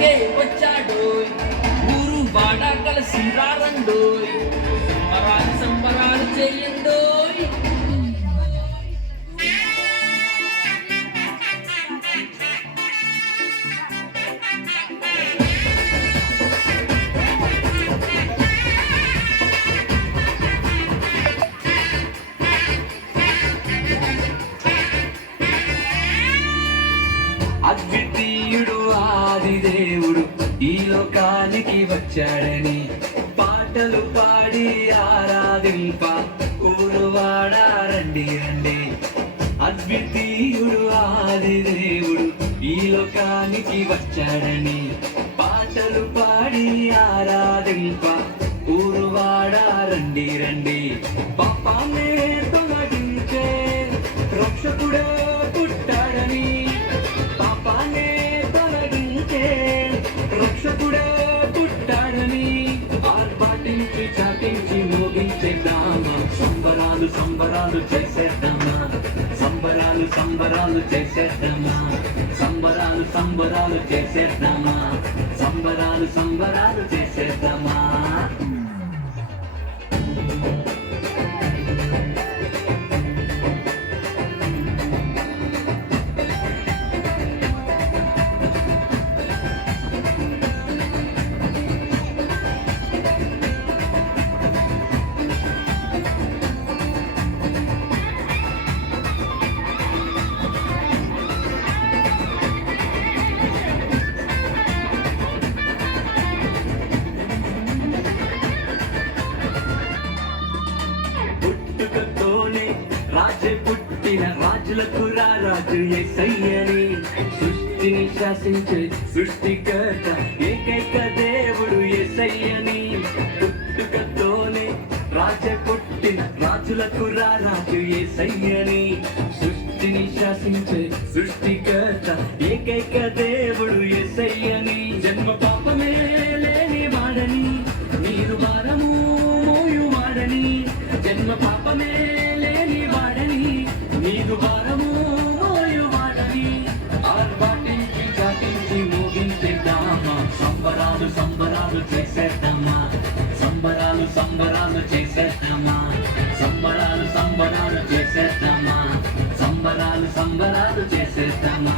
పండగే వచ్చాడోయ్ ఊరు వాడ కలిసి రారండోయ్ సంబరాలు సంబరాలు చేయండోయ్. అద్వితీయుడు ఆదిదేవుడు ఈ లోకానికి వచ్చాడని పాటలు పాడి ఆరాధింప ఊరువాడ రండి రండి. అద్వితీయుడు ఆదిదేవుడు ఈ లోకానికి వచ్చాడని పాటలు పాడి ఆరాధింప ఊరువాడ రండి రండి. పాపాన్నే తొలగించే రక్షకుడే పుట్టాడని పాపాన్నే తొలగించే రక్షకుడే పుట్టాడని ఆర్భాటించి చాటించి మోగించేద్దామా సంబరాలు సంబరాలు చేసేద్దామా సంబరాలు సంబరాలు చేసేద్దామా సంబరాలు సంబరాలు చేసేద్దామా సంబరాలు సంబరాలు చేసేద్దామా. పుట్టుకతోనే రాజు పుట్టిన రాజులకు రాజు యేసయ్యని సృష్టిని శాసించే సృష్టికర్త ఏకైక దేవుడు యేసయ్యని. పుట్టుకతోనే రాజు పుట్టిన రాజులకు రాజు యేసయ్యని సృష్టిని శాసించే సృష్టికర్త ఏకైక దేవుడు యేసయ్యని. జన్మ పాపమే లేని వాడని మీరు భారము మోయువాడని జన్మ పాపమే లేని వాడని నీదు భారము మోయువాడని ఆర్భాటించి చాటించి మోగించేద్దామా సంబరాలు సంబరాలు చేసేద్దామా సంబరాలు సంబరాలు చేసేద్దామా సంబరాలు సంబరాలు చేసేద్దామా సంబరాలు సంబరాలు చేసేద్దామా.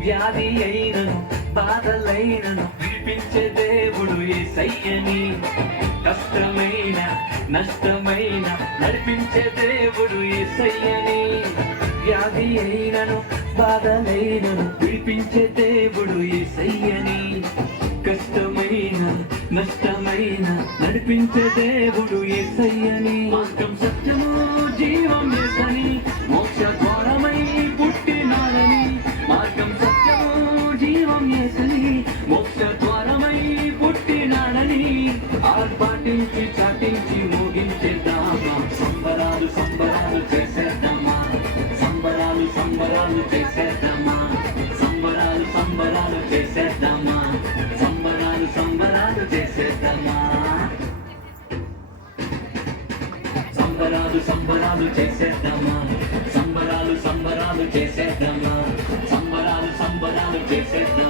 వ్యాధి అయినను బాధలైనను విడిపించే దేవుడు యేసయ్యని కష్టమైన నష్టమైన నడిపించే దేవుడు యేసయ్యని. వ్యాధి అయినను బాధలైనను విడిపించే దేవుడు యేసయ్యని కష్టమైన నష్టమైన నడిపించే దేవుడు యేసయ్యని. మార్గం సత్యము జీవం యేసని మోక్ష ద్వారమై పుట్టినాడని మార్గం సత్యము జీవం యేసని మోక్ష ద్వారమై పుట్టినాడని ఆర్భాటించి చాటించి మోగించేద్దామా సంబరాలు సంబరాలు చేసేద్దామా సంబరాలు సంబరాలు చేసేద్దామా సంబరాలు సంబరాలు చేసేద్దామా సంబరాలు సంబరాలు చేసేద్దామా సంబరాలు సంబరాలు చేసేద్దామా సంబరాలు సంబరాలు చేసేద్దామా సంబరాలు సంబరాలు చేసేద్దామా